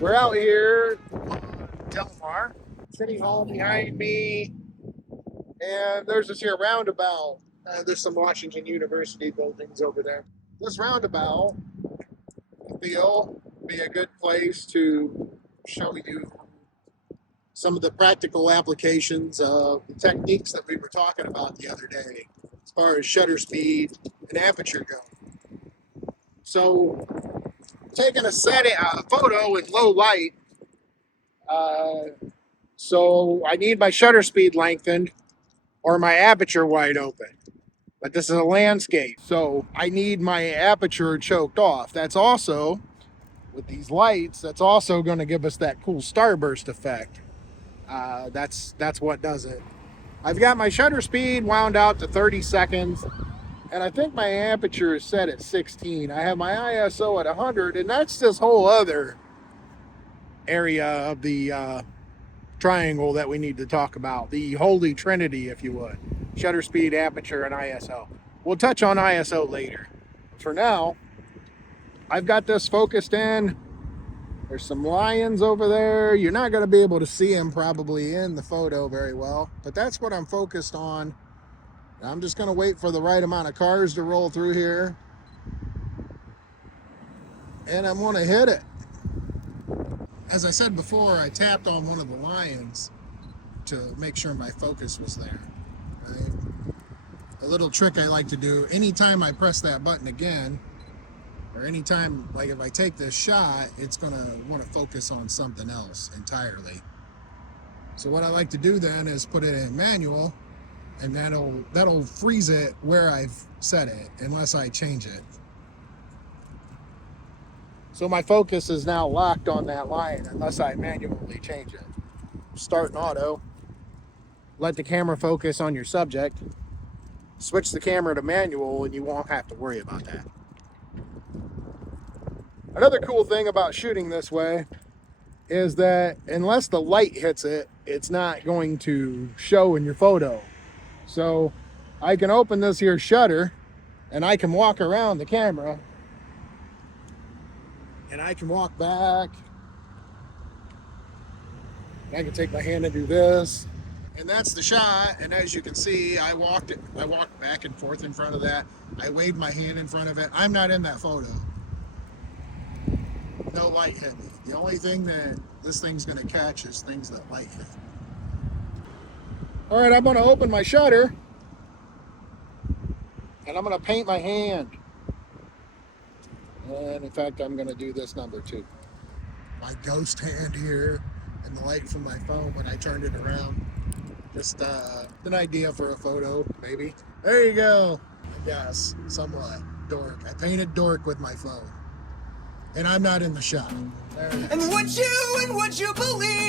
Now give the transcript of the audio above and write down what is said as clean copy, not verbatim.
We're out here on Delmar, City Hall behind me, and there's this here roundabout. There's some Washington University buildings over there. This roundabout, I feel, would be a good place to show you some of the practical applications of the techniques that we were talking about the other day, as far as shutter speed and aperture go. So, taking a photo in low light, so I need my shutter speed lengthened or my aperture wide open. But this is a landscape, so I need my aperture choked off. That's also, with these lights, that's also going to give us that cool starburst effect. That's what does it. I've got my shutter speed wound out to 30 seconds, and I think my aperture is set at 16. I have my ISO at 100, and that's this whole other area of the triangle that we need to talk about, the holy trinity, if you would: shutter speed, aperture, and ISO. We'll touch on ISO later. For now, I've got this focused in. There's some lions over there. You're not going to be able to see them probably in the photo very well, but that's what I'm focused on. I'm just going to wait for the right amount of cars to roll through here, and I'm going to hit it. As I said before, I tapped on one of the lions to make sure my focus was there. Right? A little trick I like to do, anytime I press that button again, or anytime, like if I take this shot, it's gonna want to focus on something else entirely. So what I like to do then is put it in manual, and that'll freeze it where I've set it, unless I change it. So my focus is now locked on that line unless I manually change it. Start in auto, let the camera focus on your subject, switch the camera to manual, and you won't have to worry about that. Another cool thing about shooting this way is that unless the light hits it, it's not going to show in your photo. So I can open this here shutter and I can walk around the camera and I can walk back. And I can take my hand and do this. And that's the shot. And as you can see, I walked back and forth in front of that. I waved my hand in front of it. I'm not in that photo. No light hit me. The only thing that this thing's going to catch is things that light hit. All right, I'm going to open my shutter. And I'm going to paint my hand. And in fact, I'm going to do this number too. My ghost hand here, and the light from my phone when I turned it around. Just an idea for a photo, maybe. There you go. I guess, somewhat. Dork. I painted dork with my phone. And I'm not in the shot. There it is. And would you believe